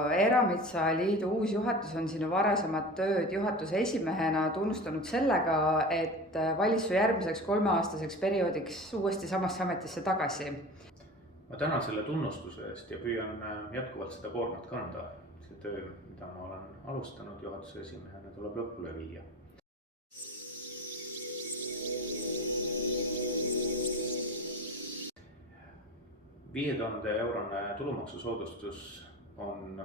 Erametsaliidu uus juhatus on sinu varasemat tööd juhatuse esimehena tunnustanud sellega, et valis su järgmiseks 3-aastaseks perioodiks uuesti samasse ametisse tagasi. Ma tänan selle tunnustuse eest ja püüan jätkuvalt seda koormat kanda. See töö, mida ma olen alustanud juhatuse esimehena, tuleb lõpule viia. €5000 tulumaksusoodustus on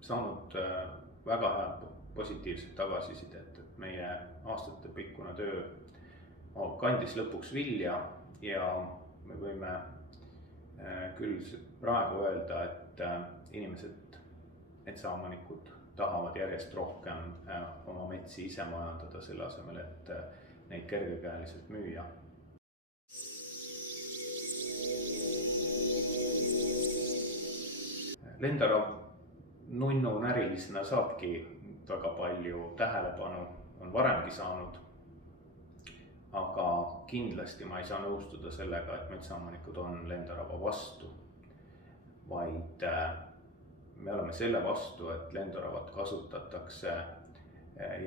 saanud väga head positiivset tagasisidet, et meie aastatepikkune töö kandis lõpuks vilja ja me võime küll praegu öelda, et inimesed, metsaomanikud tahavad järjest rohkem oma metsi ise majandada selle asemel, et neid kergekäeliselt müüa. Lendarav nunnu närilisena saabki väga palju tähelepanu, on varemgi saanud, aga kindlasti ma ei saa nõustuda sellega, et metsaomanikud on lendarava vastu, vaid me oleme selle vastu, et lendaravat kasutatakse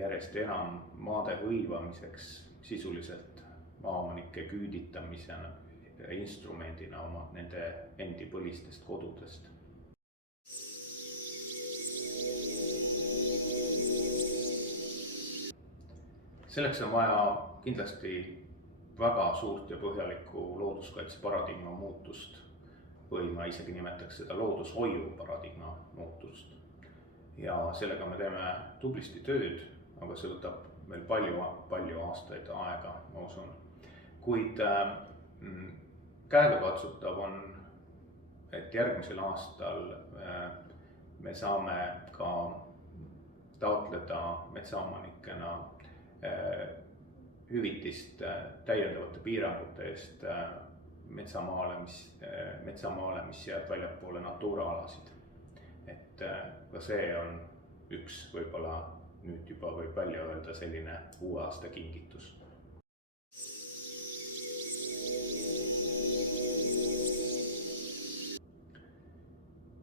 järjest enam maade hõivamiseks, sisuliselt maaomanike küüditamisena, instrumendina oma nende endi põlistest kodudest. Selleks on vaja kindlasti väga suurt ja põhjalikku looduskaitse paradigma muutust või ma isegi nimetaks seda loodushoiu paradigma muutust. Ja sellega me teeme tublisti tööd, aga see võtab meil palju aastaid aega, ma usun. Kuid käegakatsutav on, et järgmisel aastal me saame ka taotleda metsaomanikena hüvitist täiendavate piirangute eest metsamaale, mis jääb väljapoole Natura alasid. Et ka see on üks võib-olla nüüd juba võib välja öelda selline uue aasta kingitus.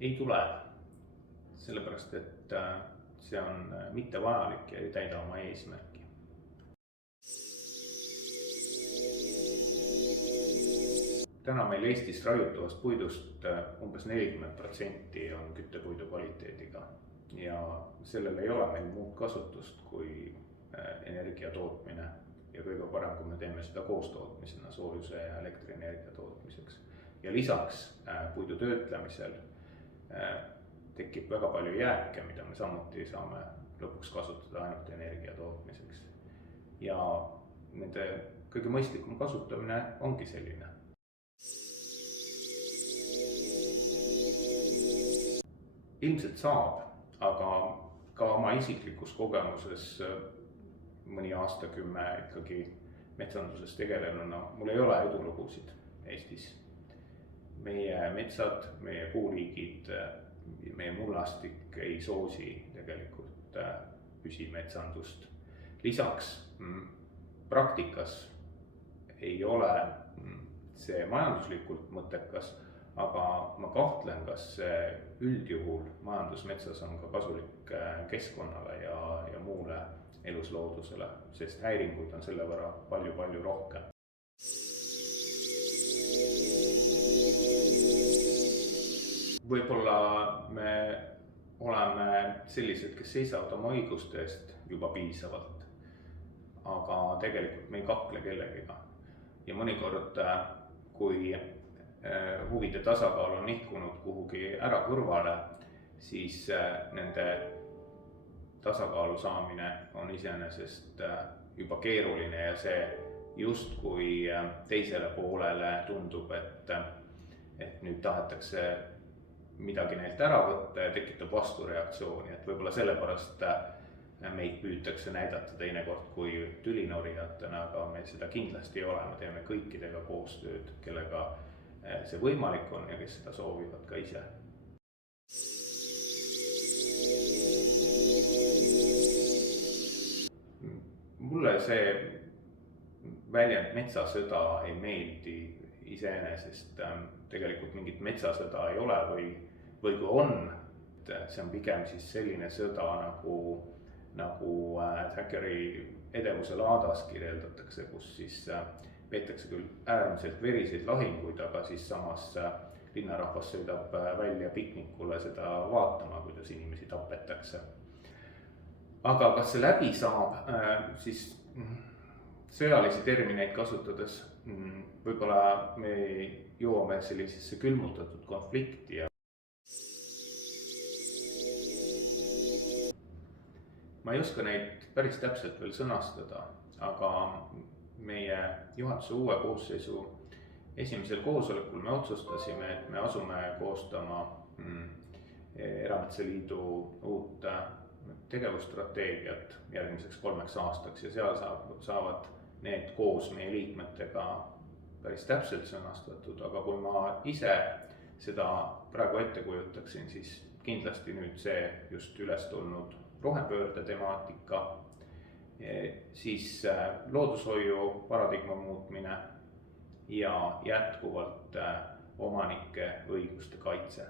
Ei tule, sellepärast et see on mittevajalik ja ei täida oma eesmärki. Täna meil Eestis raiutavast puidust umbes 40% on küttepuidu kvaliteediga ja sellel ei ole meil muud kasutust kui energia tootmine ja kõige parem, kui me teeme seda koostootmisena soojuse ja elektrienergia tootmiseks. Ja lisaks puidu töötlemisel tekib väga palju jääke, mida me samuti saame lõpuks kasutada ainult energia tootmiseks. Ja nende kõige mõistlikum kasutamine ongi selline. Ilmselt saab, aga ka oma isiklikus kogemuses mõni aastakümme ikkagi metsanduses tegelenuna mul ei ole edulugusid Eestis. Meie metsad, meie puuliigid, meie mullastik ei soosi tegelikult püsimetsandust. Lisaks praktikas ei ole see majanduslikult mõttekas, aga ma kahtlen, kas see üldjuhul majandusmetsas on ka kasulik keskkonnale ja muule elusloodusele, sest häiringuid on selle võrra palju rohkem. Võib-olla me oleme sellised, kes seisavad oma õiguste eest juba piisavalt, aga tegelikult me ei kakle kellegiga. Ja mõnikord, kui huvide tasakaal on nihkunud kuhugi ära kõrvale, siis nende tasakaalu saamine on iseenesest juba keeruline ja see justkui teisele poolele tundub, et nüüd tahetakse midagi neilt ära võtta ja tekitab vastureaktsiooni, et võib-olla sellepärast meid püütakse näidata teinekord kui tülinorijatena, aga me seda kindlasti ei ole, me teeme kõikidega koostööd, kellega see võimalik on ja kes seda soovivad ka ise. Mulle see väljend metsasõda ei meeldi iseenesest, tegelikult mingit metsasõda ei ole või kui on, et see on pigem siis selline sõda nagu Thackeri Edevuse laadas kirjeldatakse, kus siis peetakse küll äärmiselt veriseid lahinguid, aga siis samas linnarahvas sõidab välja piknikule seda vaatama, kuidas inimesi tapetakse. aga kas see läbi saab, siis sõjalisi termineid kasutades võib-olla me jõuame sellisesse külmutatud konflikti ja ma ei oska neid päris täpselt veel sõnastada, aga meie juhatuse uue koosseisu esimesel koosolekul me otsustasime, et me asume koostama Erametsaliidu uut tegevusstrateegiat järgmiseks 3 aastaks ja seal saavad need koos meie liikmetega päris täpselt sõnastatud, aga kui ma ise seda praegu ette kujutaksin, siis kindlasti nüüd see just üles tulnud rohepöörde temaatika, siis loodushoiu paradigma muutmine ja jätkuvalt omanike õiguste kaitse.